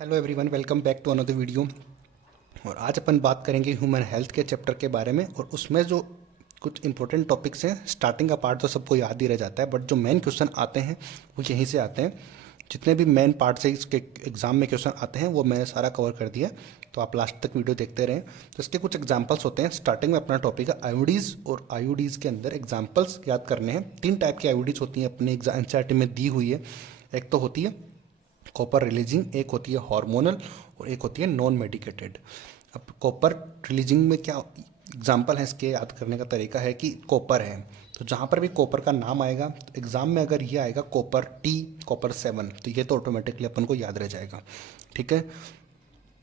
Hello everyone, welcome back to another video. और आज अपन बात करेंगे ह्यूमन हेल्थ के चैप्टर के बारे में। और उसमें जो कुछ इंपॉर्टेंट टॉपिक्स हैं, स्टार्टिंग का पार्ट तो सबको याद ही रह जाता है, बट जो मेन क्वेश्चन आते हैं वो यहीं से आते हैं। जितने भी मेन पार्ट से इसके एग्जाम में क्वेश्चन आते हैं वो मैंने सारा कवर कर दिया, तो आप लास्ट तक वीडियो देखते रहें। तो इसके कुछ एग्जाम्पल्स होते हैं। स्टार्टिंग में अपना टॉपिक है आईओडीज, और आईओडीज के अंदर एग्जाम्पल्स याद करने हैं। 3 टाइप की आईओडीज होती हैं अपने एनसीईआरटी में दी हुई है। एक तो होती है कॉपर रिलीजिंग, एक होती है हार्मोनल, और एक होती है नॉन मेडिकेटेड। अब कॉपर रिलीजिंग में क्या एग्जाम्पल है, इसके याद करने का तरीका है कि कॉपर है तो जहाँ पर भी कॉपर का नाम आएगा तो एग्जाम में अगर ये आएगा कॉपर टी, कॉपर 7, तो ये तो ऑटोमेटिकली अपन को याद रह जाएगा। ठीक है।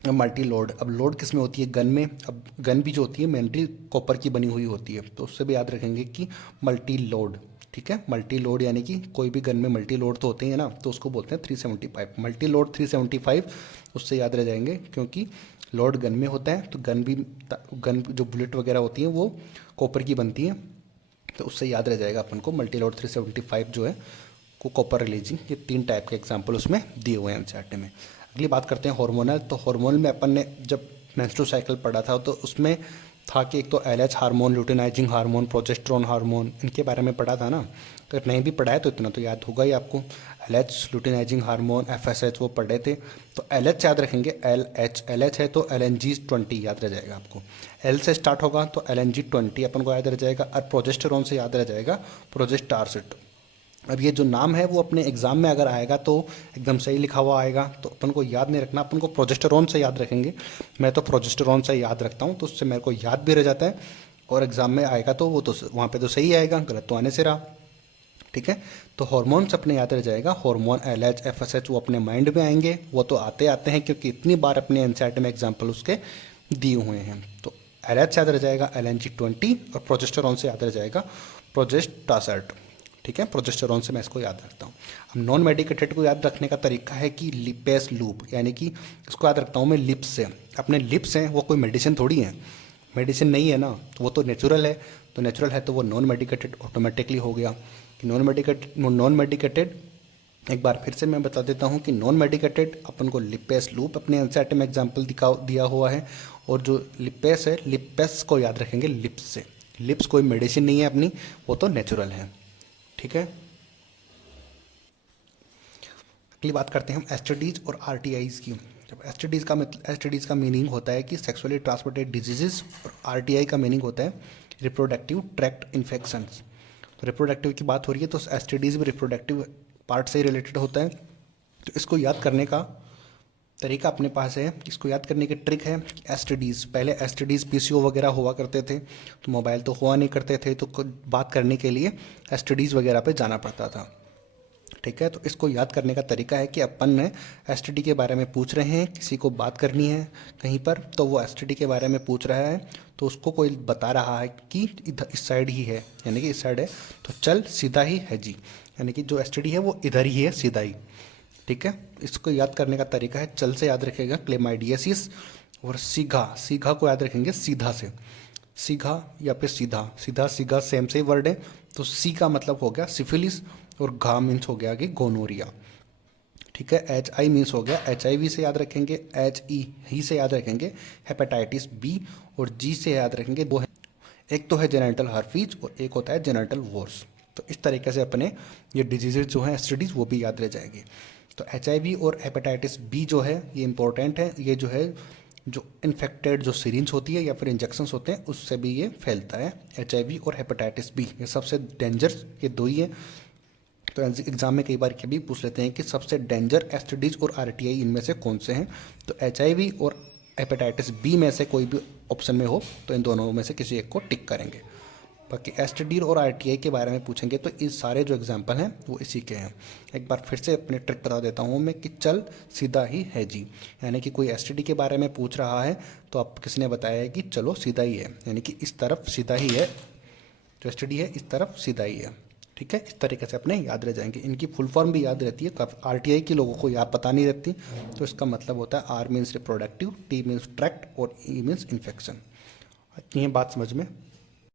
मल्टी लोड, अब लोड किस में होती है? गन में। अब गन भी जो होती है मेनली कॉपर की बनी हुई होती है, तो उससे भी याद रखेंगे कि मल्टी लोड। ठीक है, मल्टी लोड यानी कि कोई भी गन में मल्टी लोड तो होते हैं ना, तो उसको बोलते हैं 375। मल्टी लोड 375 उससे याद रह जाएंगे, क्योंकि लोड गन में होता है, तो गन जो बुलेट वगैरह होती हैं वो कॉपर की बनती हैं, तो उससे याद रह जाएगा अपन को मल्टी लोड 375 जो है को कॉपर रिलीजिंग। ये 3 टाइप के एग्जाम्पल उसमें दिए हुए हैं एनसीईआरटी में। अगली बात करते हैं हार्मोनल। तो हार्मोनल में अपन ने जब मेंस्ट्रुअल साइकिल पढ़ा था तो उसमें था कि एक तो LH hormone, luteinizing hormone, progesterone hormone, इनके बारे में पढ़ा था ना। तो अगर नहीं भी पढ़ा है तो इतना तो याद होगा ही आपको। एलएच, ल्यूटिनाइजिंग हार्मोन, एफएसएच वो पढ़े थे, तो एलएच याद रखेंगे। एलएच है तो LNG-20 याद रह जाएगा आपको। एल से स्टार्ट होगा तो LNG-20 अपन को याद रह जाएगा। और प्रोजेस्टेरोन से याद रह जाएगा प्रोजेस्टारसिट। अब ये जो नाम है वो अपने एग्जाम में अगर आएगा तो एकदम सही लिखा हुआ आएगा, तो अपन को याद नहीं रखना, अपन को प्रोजेस्टेरोन से याद रखेंगे। मैं तो प्रोजेस्टेरोन से याद रखता हूँ, तो उससे मेरे को याद भी रह जाता है, और एग्जाम में आएगा तो वो तो वहाँ पे तो सही आएगा, गलत तो आने से रहा। ठीक है, तो हॉर्मोन्स अपने याद रह जाएगा। हार्मोन, एलएच, एफएसएच वो अपने माइंड में आएंगे, वो तो आते आते हैं क्योंकि इतनी बार अपने एनसीईआरटी में एग्जाम्पल उसके दिए हुए हैं। तो एलएच याद रह जाएगा LNG-20, और प्रोजेस्टेरोन से याद रह जाएगा प्रोजेस्टासर्ट। ठीक है, प्रोजेस्टेरोन से मैं इसको याद रखता हूँ। अब नॉन मेडिकेटेड को याद रखने का तरीका है कि लिपेस लूप, यानी कि इसको याद रखता हूँ मैं लिप्स से। अपने लिप्स हैं वो कोई मेडिसिन थोड़ी है, मेडिसिन नहीं है ना, तो वो तो नेचुरल है। तो नेचुरल है तो वो नॉन मेडिकेटेड ऑटोमेटिकली हो गया। कि नॉन मेडिकेटेड एक बार फिर से मैं बता देता हूँ कि नॉन मेडिकेटेड अपन को लिपेस लूप अपने एनसीईआरटी में एग्जाम्पल दिया हुआ है। और जो लिपेस है, लिपेस को याद रखेंगे लिप्स से। लिप्स कोई मेडिसिन नहीं है अपनी, वो तो नेचुरल है। ठीक है, अगली बात करते हैं हम एसटीडीज और आरटीआईज की। जब एसटीडीज का मीनिंग होता है कि सेक्सुअली ट्रांसमिटेड डिजीजेस, और आरटीआई का मीनिंग होता है रिप्रोडक्टिव ट्रैक्ट इन्फेक्शंस। तो रिप्रोडक्टिव की बात हो रही है तो एसटीडीज भी रिप्रोडक्टिव पार्ट से ही रिलेटेड होता है। तो इसको याद करने का तरीका अपने पास है। इसको याद करने की ट्रिक है एसटीडीज। पहले एसटीडीज पीसीओ वगैरह हुआ करते थे, तो मोबाइल तो हुआ नहीं करते थे, तो बात करने के लिए एसटीडीज वगैरह पे जाना पड़ता था। ठीक है, तो इसको याद करने का तरीका है कि अपन ने एसटीडी के बारे में पूछ रहे हैं, किसी को बात करनी है कहीं पर, तो वो एसटीडी के बारे में पूछ रहा है, तो उसको कोई बता रहा है कि इधर इस साइड ही है, यानी कि इस साइड है, तो चल सीधा ही है जी, यानी कि जो एसटीडी है वो इधर ही है, सीधा ही। ठीक है, इसको याद करने का तरीका है, चल से याद रखेगा क्लेमाइडियसिस, और सीघा, सीघा को याद रखेंगे सीधा से। सीघा या फिर सीधा, सीधा सीधा सेम से वर्ड है, तो सी का मतलब हो गया सिफिलिस, और घा मीन्स हो गया कि गोनोरिया। ठीक है, HIV मीन्स हो गया HIV से याद रखेंगे, HE ही से याद रखेंगे हेपेटाइटिस B, और G से याद रखेंगे दो है, एक तो है जेनेटल हर्पीज और एक होता है जेनेटल वॉर्स। तो इस तरीके से अपने ये डिजीजेज जो हैं एसटीडीज वो भी याद रह जाएगी। तो HIV और हेपेटाइटिस B जो है ये इंपॉर्टेंट है। ये जो है जो इन्फेक्टेड जो सीरिंज होती है या फिर इंजेक्शंस होते हैं उससे भी ये फैलता है। HIV और हेपेटाइटिस B ये सबसे डेंजर ये दो ही है। तो एग्जाम में कई बार ये भी पूछ लेते हैं कि सबसे डेंजर एसटीडीज और आरटीआई इनमें से कौन से हैं। तो HIV और हेपेटाइटिस B में से कोई भी ऑप्शन में हो तो इन दोनों में से किसी एक को टिक करेंगे। बाकी एसटीडी और आरटीआई के बारे में पूछेंगे तो इस सारे जो एग्जाम्पल हैं वो इसी के हैं। एक बार फिर से अपने ट्रिक बता देता हूँ मैं कि चल सीधा ही है जी, यानी कि कोई एसटीडी के बारे में पूछ रहा है तो आप किसी ने बताया है कि चलो सीधा ही है, यानी कि इस तरफ सीधा ही है, जो एसटीडी है इस तरफ सीधा ही है। ठीक है, इस तरीके से अपने याद रह जाएंगे। इनकी फुल फॉर्म भी याद रहती है, आरटीआई की लोगों को याद पता नहीं रहती, तो इसका मतलब होता है R means reproductive, T means tract, और ई मीन्स इन्फेक्शन। इतनी है बात समझ में।